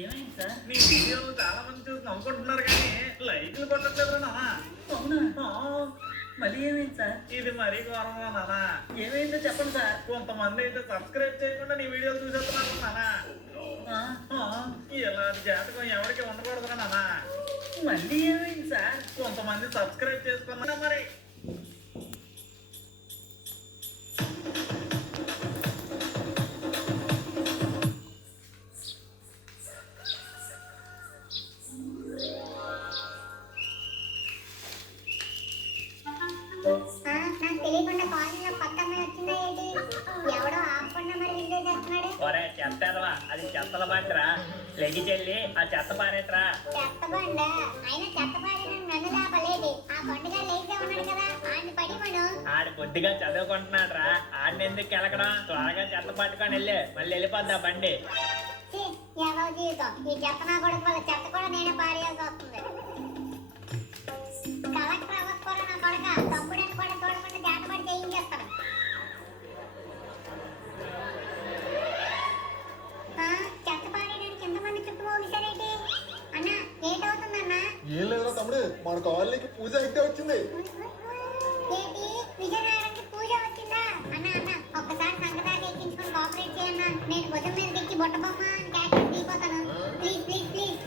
ఏమైంది సార్? నీ వీడియోలు చాలా మంది చూసి నవ్వుకుంటున్నారు కానీ లైక్లు కొట్టట్లేదు నాన్న. అవునా? మళ్ళీ ఏమైంది సార్? ఇది మరీ ఘోరంగా నాన్న. ఏమైందో చెప్పండి సార్. కొంతమంది అయితే సబ్స్క్రైబ్ చేయకుండా నీ వీడియోలు చూసేస్తున్నారు నాన్న. ఇలాంటి జాతకం ఎవరికి ఉండకూడదురా నాన్న. మళ్ళీ ఏమైంది సార్? కొంతమంది సబ్స్క్రైబ్ చేసుకున్నా మరి. నాకు తెలియకుండా కాలనీలో కొత్త అమ్మాయి వచ్చిందా ఏంటి? ఎవడో ఆపకుండా మరి వీడియో చేస్తున్నాడు. ఒరే చెత్తరా, అది చెత్తల బండిరా. లెగి చెల్లి ఆ చెత్త పారేట్రా. చెత్త బండ అయినా చెత్త పాడిన నన్ను దాపలేది. ఆ బండుగా లేచే ఉన్నాడు కదా, ఆయన పడి మనం. ఆడి బుద్ధిగా చదువుకుంటున్నాడు రా. ఆడిని ఎందుకు కెలకడం? త్వరగా చెత్త పట్టుకొని వెళ్ళి మళ్ళీ వెళ్ళిపోద్దా బండి. ఏదో జీవితం ఈ చెత్త నా కొడుకు వల్ల చెత్త కూడా నేనే పారేయాల్సి వస్తుంది. కలెక్టర్ అవ్వకపోరా నా కొడక, తమ్ముడని కూడా చూడకుండా జాతపడి చేయించేస్తాడు. చెత్త పారేయడానికి ఎంతమంది చుట్టూ పోగిసారేంటి? అన్న ఏంటవుతుందన్నా? ఏం లేదురా తమ్ముడు, మన కాలనీకి పూజ అయితే వచ్చింది. ఏంటి విజయనగరానికి పూజ వచ్చిందా? అన్న అన్న ఒక్కసారి సంగదాన్ని ఎక్కించుకొని కోఆపరేట్ చేయన్నా. నేను భుజం మీద ఎక్కి బొట్టబొమ్మ అని క్యారెక్టర్ దిగిపోతాను. Please please please.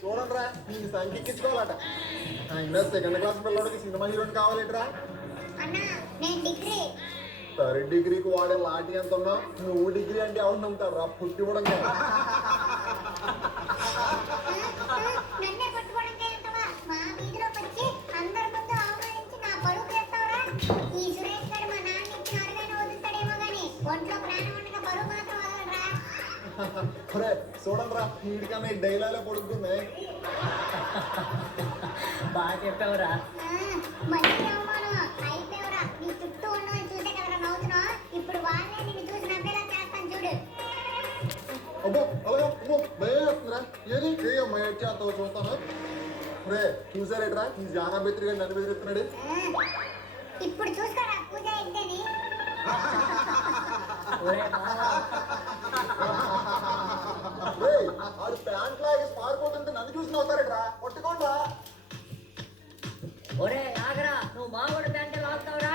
చూడండి రా, నీకు సంఖ్య ఎక్కించుకోవాలట. అయినా సెకండ్ క్లాస్ పిల్లడికి సినిమా హీరోని కావాలేట్రా? అన్న నేను డిగ్రీ. థర్డ్ డిగ్రీకి వాడే లాటి ఎంత ఉన్నా నువ్వు డిగ్రీ అంటే ఎవరు నమ్ముతారు రా? పుట్టి ఇవ్వడం నన్నే పట్టుకోవడం చేస్తావా? మా వీధిలోకి వచ్చి అందరి ముందు అవమానించి నా పరువు చేస్తావరా? ఈ సురేష్ గారు మా నాన్న ఇచ్చిన అరుగానే వదులుతాడేమో గానీ ఒంట్లో ప్రాణం ఉండగా పరువు మాత్రం వదలరా. చూడండి రా, వీడికన్నా ఈ డైలాగ్ పడుతుంది. బాగా చెప్పావురా. మళ్ళీ అవమానం అయిపోయావురా. నీ చుట్టూ ఉన్నవని చూసే కదరా నవ్వుతున్నావు. ఇప్పుడు వాళ్ళే నిన్ను చూసి నవ్వేలా చేస్తాను చూడు. అబ్బో అలాగే అమ్మో భయం వేస్తుందిరా. ఏది అమ్మాయి చేస్తావు చూస్తాను. రే చూసారేట్రా, ఈ జానా బెత్రి గారు నన్ను బెదిరిస్తున్నాడు. ఇప్పుడు చూసుకోరా పూజ అయితేని. ఆడు ప్యాంట్ లాగే పారిపోతుంటే నన్ను చూసి నవ్వుతారేట్రా? కొట్టుకోండా. ఒరే ఆగరా, నువ్వు మా కూడా ప్యాంటే లాగుతావురా.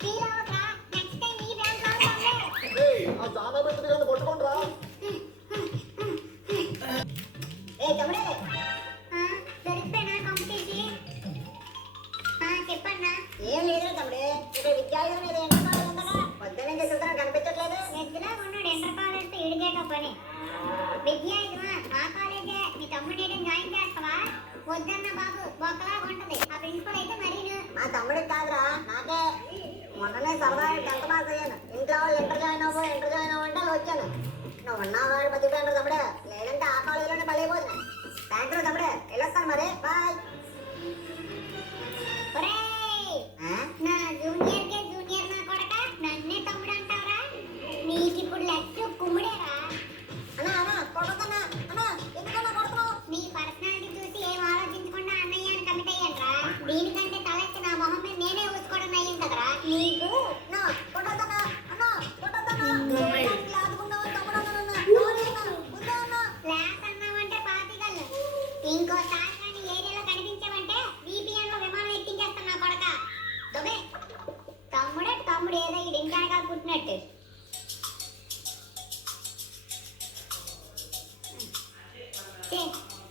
ఫీల్ అవ్వకరా, నెక్స్ట్ టైం ఈ బ్యాంక్ లాగుతాను. ఆ జానా బెత్రి గారిని కొట్టుకోండిరా. తమ్ముడే దొరికిపోయినా కంపెనీ. చెప్పన్నా. ఏం లేదు తమ్ముడే, ఇక్కడ విద్యార్థుల మీద ఎంటర్ కాలేజ్ ఉందగా పొద్దున్నే చూస్తున్నా కనిపించట్లేదు. ఎద్దులా ఉన్నాడు ఎంటర్ కాలేజ్ తో ఇడిగేట పని. విద్యార్థుమా ఆ కాలేజే. మీ తమ్ముడు జాయిన్ చేస్తావా? వద్దన్న బాబు బొక్కలా ఉంటది. ఆ ప్రిన్సిపల్ అయితే మరీను. మా తమ్ముడికి కాదురా, నాకే. మొన్ననే సరదా 10th పాస్ అయ్యాను. ఇంట్లో వాళ్ళు ఇంటర్ జాయిన్ అవ్వంటే వచ్చాను. నువ్వు ఉన్నావాడు బతుకుతాడు తమ్ముడే, లేదంటే ఆ కాలేజీలోనే బలైపోతున్నా. థ్యాంక్ యూ తమ్ముడే, వెళ్ళొస్తాను మరి, బాయ్. నా జూనియర్ కే జూనియర్ నా కొడక నన్నే తమ్ముడు అంటావరా? నీకు ఇప్పుడు లెక్క కుమ్ముడేరా? నీ పర్సనాలిటీ చూసి ఏం ఆలోచించకుండా అన్నయ్య అని కమిట్ అయ్యానరా. దీనికంటే తలెత్తి నా మొహం మీద నేనే ఊసుకోవడం అయ్యింది కదరా నీకు. క్లాస్ అన్నావంటే పాతిగల్లు. ఇంకోసారి కానీ ఏరియాలో కనిపించావంటే VPN లో విమానం ఎక్కించేస్తాను నా కొడక. దుబే తమ్ముడు ఏదో ఈ డింకానగా పుట్టినట్టు.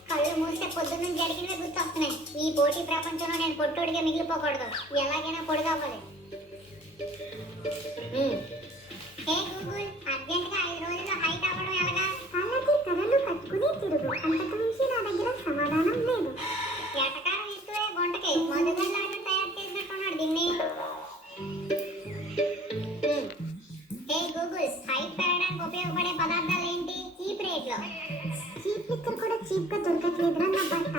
కళ్ళు మూస్తే పొద్దున్న జరిగినవి గుర్తొస్తున్నాయి. ఈ పోటీ ప్రపంచంలో నేను పొట్టోడిగా మిగిలిపోకూడదు. ఎలాగైనా పొడుగవ్వాలి. హే గూగుల్, అర్జెంట్ గా 5 రోజుల్లో హైట్ అవ్వడం ఎలాగా? కళ్ళకి కథలు కట్టుకుని తిరుగు, అంతకు మించి నా దగ్గర సమాధానం లేదు. ఎటకారం ఇస్తువే గుంటకి మధుగల్లాగా తయారు చేసినట్టున్నాడు దీన్ని. హే గూగుల్, హైట్ పెరగడానికి ఉపయోగపడే పదార్థాలు ఏంటి? చీప్ రేట్ లో. చీప్ లిక్కర్ కూడా చీప్ గా దొరకట్లేదురా నా బట్ట.